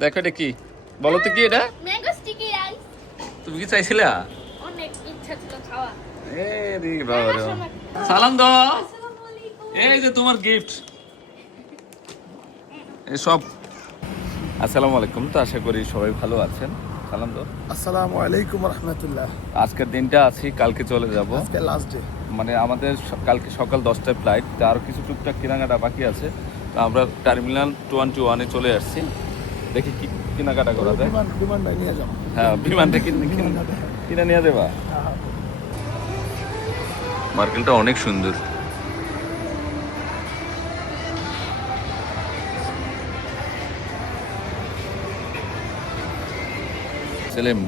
দেখো এটা কি বলো তো কি এটা ম্যাঙ্গো স্টিকি রাইস তুমি কি চাইছিলে অনেক ইচ্ছা ছিল খাওয়া সালাম দাও এই যে তোমার গিফট সব আসসালামু আলাইকুম তো আশা করি সবাই ভালো আছেন সালাম দাও আসসালামু আলাইকুম রহমতুল্লাহ। আজকের দিনটা আছি কালকে চলে যাব আজকে লাস্ট ডে, মানে আমাদের কালকে সকাল 10টায় ফ্লাইট আর কিছু টুকটাক কেনাকাটা বাকি আছে তো আমরা টার্মিনাল 21 চলে আসছি দেখি কি কেনাকাটা করা যায় বিমান নিয়ে যাও। হ্যাঁ বিমানটা কিনে নিয়ে যাবা মার্কেটটা অনেক সুন্দর সেলিম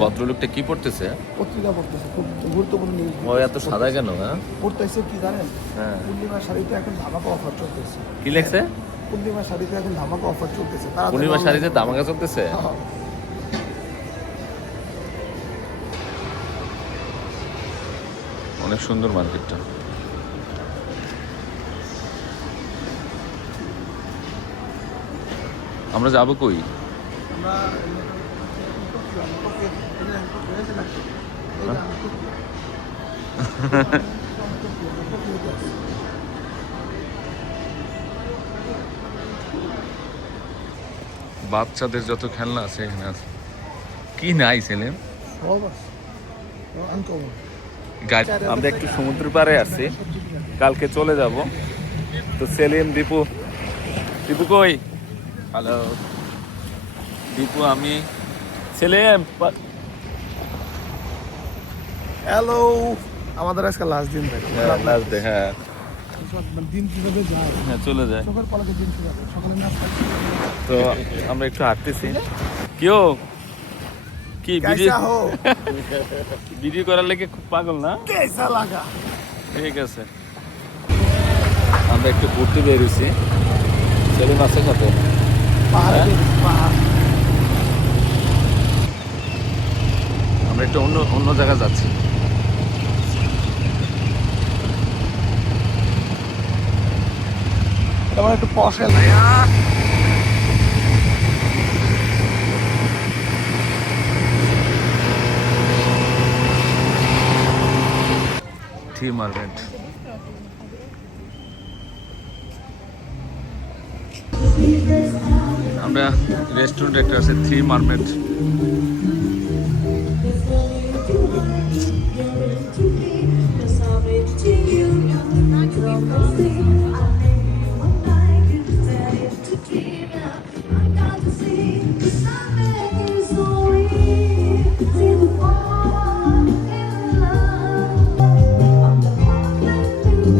ভদ্রলোকটা কি পড়তেছে পত্রিকা পড়তেছে, খুব গুরুত্বপূর্ণ নিউজ। ও এত সাদা কেন হ্যাঁ পড়তেছে কি জানেন? হ্যাঁ পূর্ণিমা শাড়িতে এখন ধামাকা অফার চলতেছে। কি লেখছে পূর্ণিমা শাড়িতে এখন ধামাকা অফার চলতেছে। পূর্ণিমা শাড়িতে দামাকা চলতেছে হ্যাঁ। অনেক সুন্দর মার্কেটটা আমরা যাবো কই আমরা বাচ্চাদের যত খেলনা আছে এখানে আছে কি নাই সেলিম সব আছে আনকমন। আমরা একটু সমুদ্র পাড়ে আছি কালকে চলে যাব তো সেলিম দীপু কই হ্যালো দীপু আমি সেলিম হ্যালো, আমাদের আজকে লাস্ট দিন থাকে। লাস্ট ডে হ্যাঁ দিন কিভাবে যায়, হ্যাঁ চলে যায় চোখের পলকে দিন শুরু হবে। সকালে নাস্তা তো আমরা একটু হাঁটতেছি কেউ কি ভিডিও कैसा हो ভিডিও করার লেগে খুব পাগল না कैसा लगा। ঠিক আছে আমরা একটু ঘুরতে বেরিয়েছি সেলিম আছে কত পাহাড়ে পাহাড় আমরা একটু অন্য জায়গায় যাচ্ছি তোমার একটু পশে টি মার্কেট আমরা রেস্টুরেন্ট একটা আছে থ্রি মার্কেট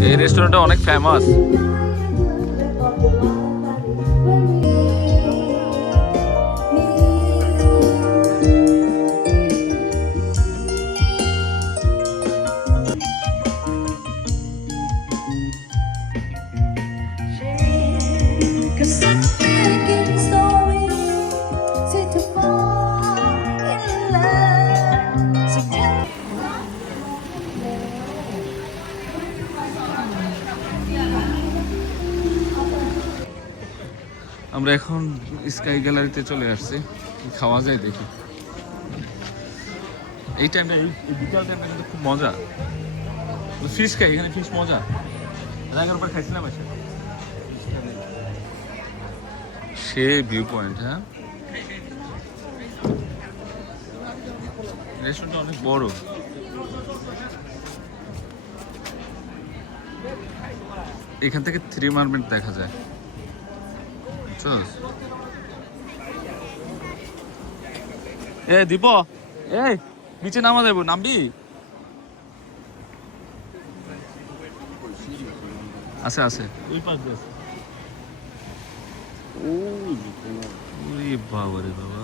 এই রেস্টুরেন্টটা অনেক ফেমাস আমরা এখন স্কাই গ্যালারিতে চলে আসছি কি খাওয়া যায় দেখি এই টাইমটা এই বিকাল টাইমটা কিন্তু খুব মজা ফিশ খাই এখানে ফিশ মজা রাগার পর খাইছিলাম এসে সে ভিউ পয়েন্ট হ্যাঁ রেস্টুরেন্টটা অনেক বড় এখান থেকে থ্রি মার্কেট দেখা যায় এ দীপ এই নিচে নামা যাবো নামবি আছে আছে ওই পাশ দিয়ে আছে ওরে বাবা রে বাবা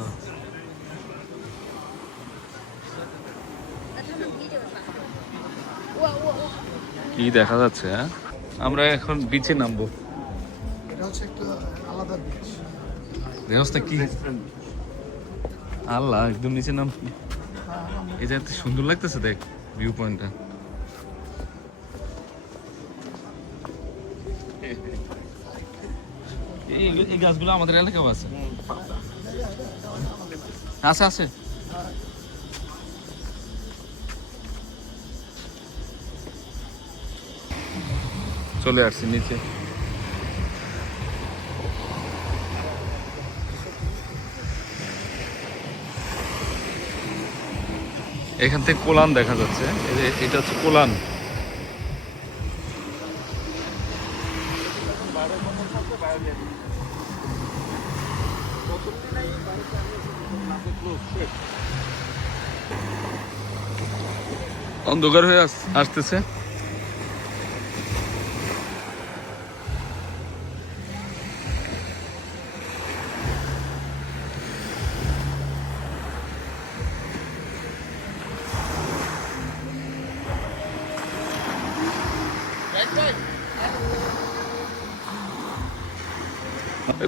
কি দেখা যাচ্ছে হ্যাঁ আমরা এখন বিচে নামবো এটা হচ্ছে একটা আলাদা বিচ। ব্যবস্থা কি আল্লাহ একদম নিচে নাম এই জায়গাতে সুন্দর লাগতেছে দেখ ভিউ পয়েন্টটা এই গাছগুলো আমাদের এলাকাও আছে। আছে আছে। চলে আসছি নিচে। এখান থেকে কোলান দেখা যাচ্ছে, এটা হচ্ছে কোলান। অন্ধকার হয়ে আসতেছে।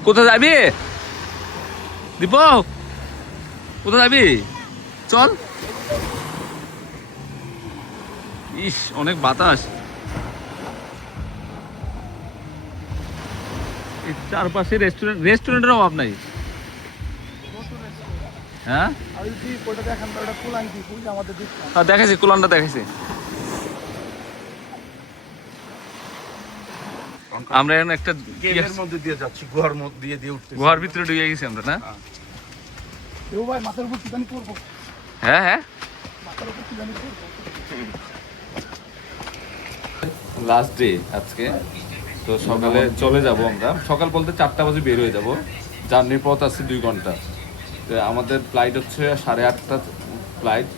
কোথায় যাবি দীপ? কোথায় যাবি? চল। ইস, অনেক বাতাস। চারপাশে রেস্টুরেন্টের অভাব নাই। হ্যাঁ, দেখাইছি, কুলানটা দেখাইছি। আমরা এখন একটা গেমের মধ্যে দিয়ে যাচ্ছি, গুহার মধ্যে দিয়ে উঠতে। গুহার ভিতরে ঢুকে গেছি আমরা, না? ভাই মাথার উপর কি জানি পড়বো। হ্যাঁ হ্যাঁ, মাথার উপর কি জানি পড়বো। লাস্ট ডে আজকে। তো সকালে চলে যাব আমরা, সকাল বলতে 4টা বাজে বের হয়ে যাব। জার্নির পথ আছে 2 ঘন্টা। তো আমাদের ফ্লাইট হচ্ছে 8:30 ফ্লাইট।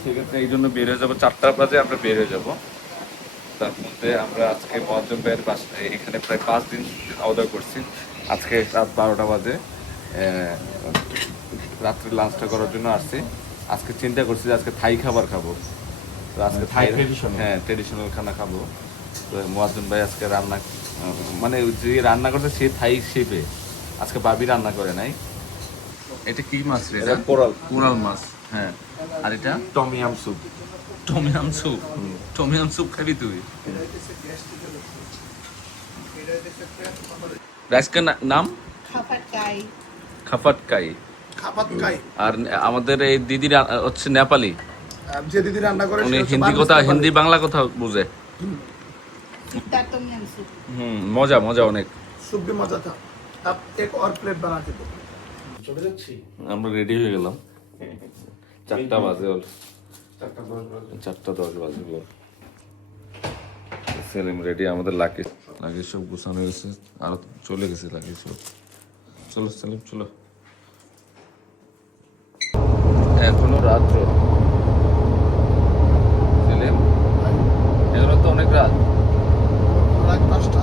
সেক্ষেত্রে এই জন্য বের হয়ে যাবো 4টা বাজে, আমরা বের হয়ে যাব। তার মধ্যে আমরা আজকে মহাজন ভাইয়ের বাসায় এখানে প্রায় 5 দিন খাওয়া করছি। আজকে রাত 12টা বাজে রাত্রে লাঞ্চটা করার জন্য আসছি। আজকে চিন্তা করছি যে আজকে থাই খাবার খাবো। তো আজকে থাই ট্রেডিশনাল খানা খাবো। তো মুয়াজ্জম ভাই আজকে রান্না, মানে যে রান্না করছে সে থাই শেপে, আজকে ভাবি রান্না করে নাই। এটা কি মাছ রে? এটা কোরাল মাছ। হ্যাঁ, আর এটা tom yum soup. Tom yum soup. Tom yum soup খাবি তুই? রাইসকার নাম খাফাটকাই। আর আমাদের এই দিদি হচ্ছে নেপালি। যে দিদি রান্না করে উনি হিন্দি বাংলা কথা বুঝে। মজা মজা অনেক। सूप भी मजा था। अब एक और प्लेट बना के दो। चले যাচ্ছি। আমরা রেডি হয়ে গেলাম। 4টা বাজে। 4:10 বাজে। সেলিম রেডি, আমাদের লাগেজ সব গুছানো গেছে, আর চলে গেছে লাগেজ সব। চলো সেলিম চলো। এখনো রাত্র সেলিম, এখনো তো অনেক রাত। রাত 5টা।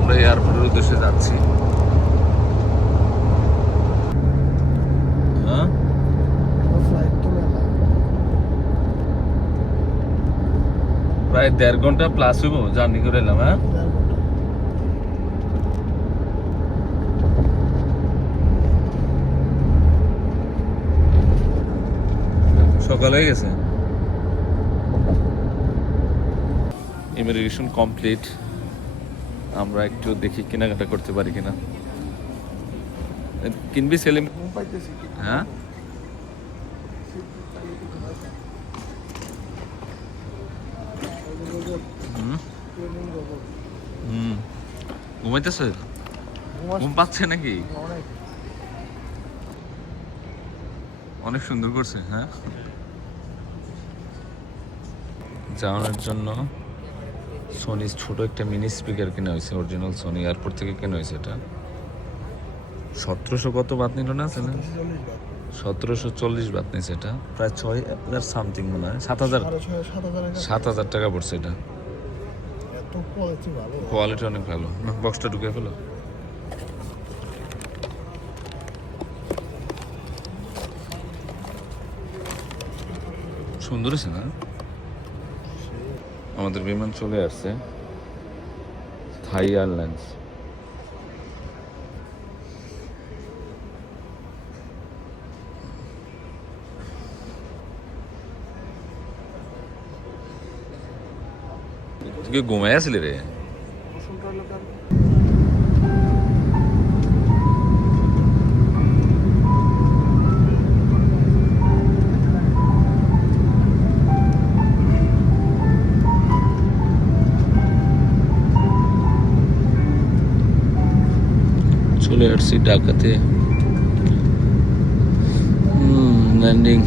আমরা এয়ারপোর্টের উদ্দেশ্যে যাচ্ছি। হ্যাঁ, ফ্লাইট তো মেলা। প্রায় 1.5 ঘন্টা প্লাস হইব জার্নি করে এলাম। হ্যাঁ, সকাল হয়ে গেছে। Immigration complete. আমরা একটু দেখি কেনাকাটা করতে পারি কিনা। কিনবি সেলিম? ঘুম পাইতেছি। হ্যাঁ, ঘুমাইতেছে? ঘুম পাচ্ছে নাকি? অনেক সুন্দর করছে। হ্যাঁ, যাওয়ার জন্য সোনি ছোট একটা মিনি স্পিকার কেনা হয়েছে, অরিজিনাল সোনি এয়ারপোর্ট থেকে কেনা হয়েছে। এটা 1700 কত বাত নিল না? 1740 বাত নিয়েছে। এটা প্রায় 6000 সামথিং মনে হয়, 7,000 টাকা পড়ছে। এটা কোয়ালিটি অনেক ভালো। না, বক্সটা ঢুকে ফেলো। সুন্দর আছে না? আমাদের বিমান চলে আসছে, থাই এয়ারলাইন্স। তুই ঘুমাই আসলি রে? চলে আসছি ঢাকাতে। ল্যান্ডিং।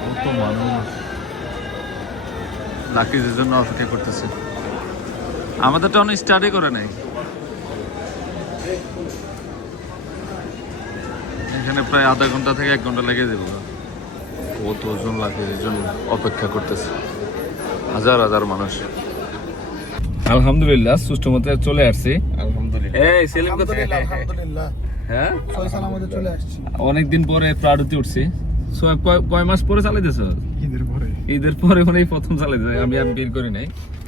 কত মানুষ লাকিজের জন্য অপেক্ষা করতেছে। আমাদের তো অনেক স্টার্টই করে নাই। এখানে প্রায় আধা ঘন্টা থেকে 1 ঘন্টা লেগে যাবে। কতজন লাকিজের জন্য অপেক্ষা করতেছে, হাজার হাজার মানুষ। আলহামদুলিল্লাহ সুষ্ঠু মতে চলে আসছি। আলহামদুলিল্লাহ। এই সেলিম কোথায়? আলহামদুলিল্লাহ। হ্যাঁ, সই সালামতে চলে আসছি। অনেকদিন পরে প্রাড়ুতে উঠছি। কয় মাস পরে চালাইতেছ? ঈদের পরে। ঈদের পরে মানে প্রথম চালাইতেছ? আমি আর বের করি নাই।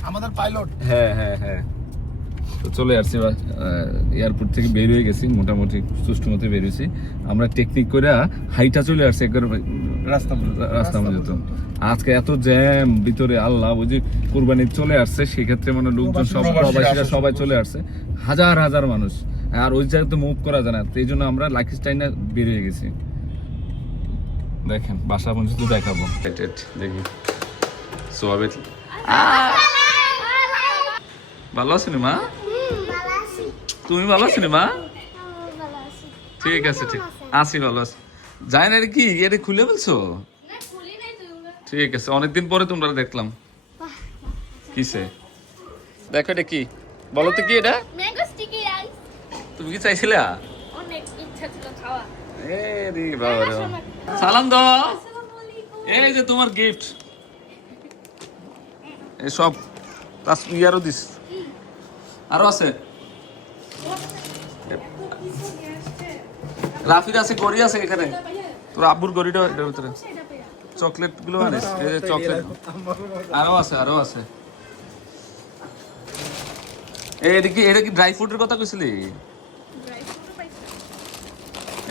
আমাদের পাইলট। হ্যাঁ হ্যাঁ হ্যাঁ, তো চলে আসছি। এয়ারপোর্ট থেকে বের হয়ে গেছি, মোটামুটি সুষ্ঠু মতো বের হয়েছি। আমরা টেকনিক করে হাইটা চলে আসছি একবার রাস্তা মধ্যে। আজকে এত জ্যাম ভিতরে, আল্লাহ বুঝি কুরবানি চলে আসছে, সেক্ষেত্রে মানে লোকজন সব প্রবাসীরা সবাই চলে আসছে, হাজার হাজার মানুষ। আর ওই জায়গায় তো মুভ করা যায় না, এই জন্য আমরা লাকি স্টাইনে বের হয়ে গেছি। দেখেন বাসা পর্যন্ত দেখাবো। দেখি সোয়াবে ভালো আছেন মা? তুমি ভালো আছেন মা? ঠিক আছে, ঠিক আছি, ভালো আছি। যাই না কি এটা খুলে বলছো? ঠিক আছে, অনেকদিন পরে তোমরা দেখলাম। কিসে দেখো এটা কি বলো তো, কি এটা? Mango sticky rice. তুমি কি চাইছিলা? অনেক ইচ্ছা ছিল খাওয়া। এ রে বাবা রে। সালাম দাও। এই যে তোমার গিফট, এই সব ইয়ারও দিস, আরো আছে। রাফির আছে, গড়ি আছে এখানে। তোর আব্বুর গড়িটা এটার ভিতরে। চকলেট গুলো আনিস, এই যে চকলেট আরো আছে, আরো আছে। এদিকে এটা কি ড্রাই ফ্রুটের কথা কইছিলি?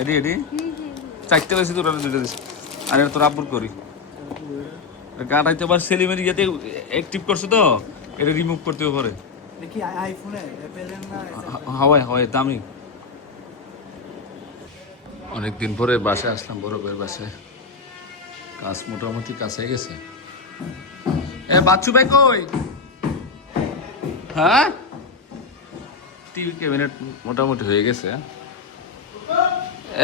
এডি এডি চারটে বেশি তোর দুটো দিস। আর এটা তোর আব্বুর করি। কাটাইতে আবার সেলিমের ইয়েতে অ্যাক্টিভ করছে তো, এটা রিমুভ করতে পারে। দেখি আইফোনে অ্যাপেলের না হাওয়ায় হাওয়ায় দামি। অনেকদিন পরে বাসায় আসলাম, বড় ভাইয়ের বাসায়। কাজ মোটামুটি কাছে গেছে। এ বাচ্চু ভাই কই? হ্যাঁ, টিভি ক্যাবিনেট মোটামুটি হয়ে গেছে।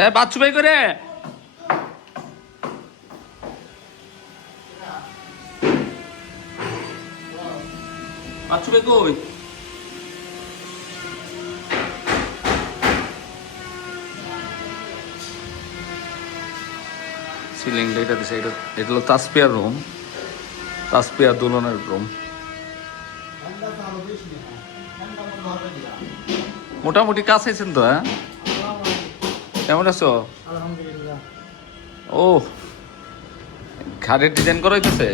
এ বাচ্চু ভাই করে বাচ্চু ভাই কই? সিলিং এটা দিছে, এটা হলো তাসপিয়ার রুম, তাসপিয়া দুলনের রুম। মোটামুটি কাজ আছেন তো। হ্যাঁ, কেমন আছো? আলহামদুলিল্লাহ। ও ঘাড়ের ডিজাইন করা হইতেছে।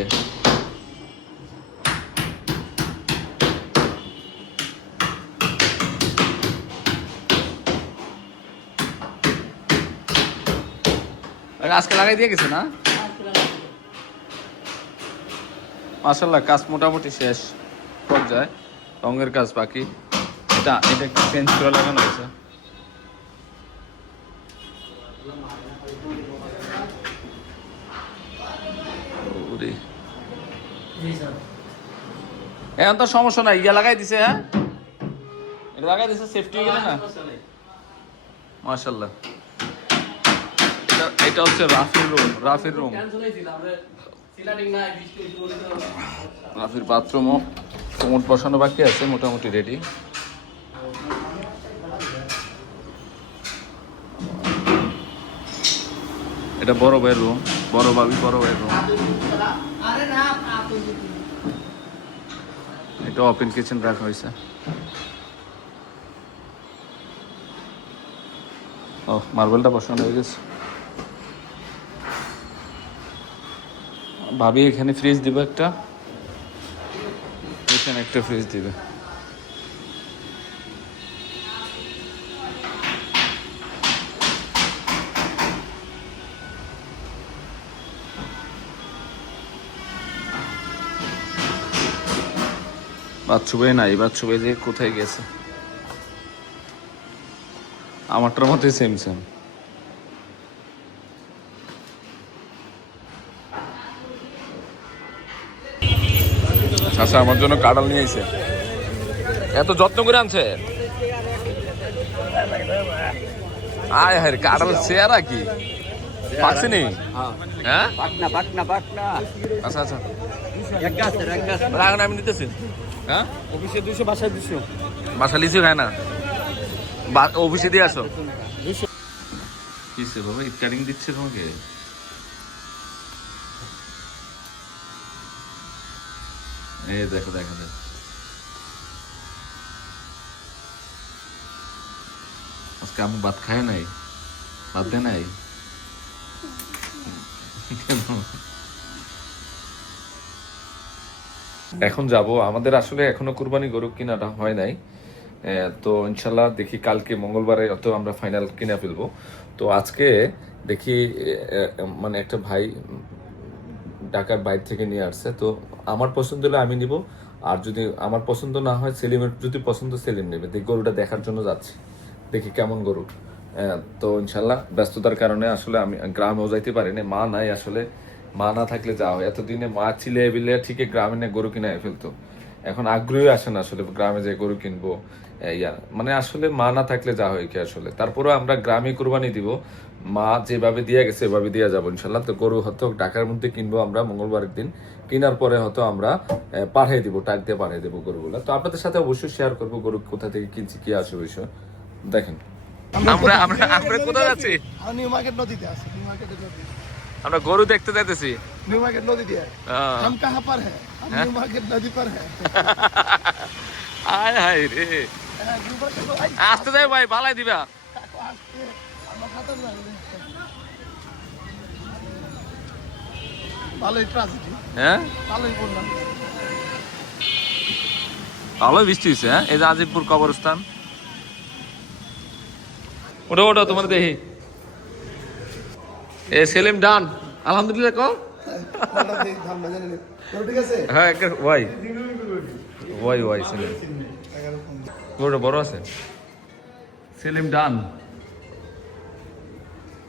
আজকে লাগাই দিয়ে গেছে না? মাশাআল্লাহ, কাজ মোটামুটি শেষ পর্যায়ে, রঙের কাজ বাকি। এটা একটু চেঞ্জ করে লাগানো হয়েছে। এখন তো সমস্যা নাই, ইয়া লাগাই দিছে। হ্যাঁ, এটা লাগাই দিছে, সেফটি গেলে না। মাশাআল্লাহ, এটা হচ্ছে রাফির রুম। রাফির বাথরুমও কোমর বসানো বাকি আছে, মোটামুটি রেডি। এটা বড় ভাইয়ের রুম, বড় ভাইয়ের রুম। এটা ওপেন কিচেন রাখা হয়েছে। ও মার্বেলটা বসানো হয়ে গেছে। ভাবি এখানে ফ্রিজ দিবে একটা, এখানে একটা ফ্রিজ দিবে। বাচ্চু ভাই নাই, বাচ্চু ভাই যে কোথায় গেছে? আমারটার মতোই সেম সেম। আচ্ছা, আমার জন্য কাঁঠাল নিয়ে আইছে, এত যত্ন করে আনছে। আয় হায়, কাঁঠাল চেহারা কি পাকছে নি? হ্যাঁ, আচ্ছা আচ্ছা, এখন আমি নিতেছি। হ্যাঁ, অফিসে 200, বাসায় 200। বাসা লিচু খায় না, অফিসে দিয়ে আসো। কিসে বাবা, ঈদ কাটিং দিচ্ছে তোমাকে? এই দেখো দেখো দেখো, আজকে আমি ভাত খায় নাই, ভাত দেয় নাই কেন? এখন যাব, আমাদের আসলে এখনো কুরবানি গরু কিনাটা হয় নাই। তো ইনশাল্লাহ দেখি কালকে মঙ্গলবারে অত আমরা ফাইনাল কিনে ফেলবো। তো আজকে দেখি মানে একটা ভাই ঢাকার বাইরে থেকে নিয়ে আসছে, তো আমার পছন্দ হলে আমি নিব, আর যদি আমার পছন্দ না হয়, সেলিমের যদি পছন্দ সেলিম নেবে। দেখি গরুটা দেখার জন্য যাচ্ছি, দেখি কেমন গরু। তো ইনশাল্লাহ ব্যস্ততার কারণে আসলে আমি গ্রামেও যাইতে পারিনি, মা নাই আসলে। মা না থাকলে যা হয়, এতদিনে মা ছিলে বিলে ঠিকই গ্রামে নিয়ে গরু কিনে ফেলতো, এখন আগ্রহী আসে না আসলে গ্রামে যে গরু কিনবো। মানে আসলে মা না থাকলে যা হয় কি আসলে, তারপরেও আমরা গ্রামে কুরবানি দিব, মা যেভাবে দিয়ে গেছে এভাবে দিয়ে যাবো ইনশাল্লাহ। তো গরু হয়তো ঢাকার মধ্যে কিনবো আমরা মঙ্গলবারের দিন, কেনার পরে হয়তো আমরা পাঠিয়ে দিব, টাক দিয়ে পাঠিয়ে দেবো গরুগুলো। তো আপনাদের সাথে অবশ্যই শেয়ার করবো গরু কোথা থেকে কিনছি, কি আসে বিষয়। দেখেন আমরা আমরা আমরা কোথায় যাচ্ছি? নিউ মার্কেট নদীতে আছে, নিউ মার্কেট নদী। আমরা গরু দেখতে যাইতেছি। न्यू मार्केट नदी दिया है। हम कहाँ पर है? हम न्यू मार्केट नदी पर है। আয় হায় রে, আসতে যাই ভাই, ভালাই দিবা। ভালোই ট্রাজেডি। হ্যাঁ, ভালোই বললাম। ভালোই বৃষ্টি হয়েছে। হ্যাঁ, এই যে আজিমপুর কবরস্থান। ওটা ওটা তোমার দেখি। এ সেলিম ডান, আলহামদুলিল্লাহ কম। ঠিক আছে। হ্যাঁ, ওয়াই ওয়াই ওয়াই সেলিম, গরুটা বড় আছে। সেলিম ডান।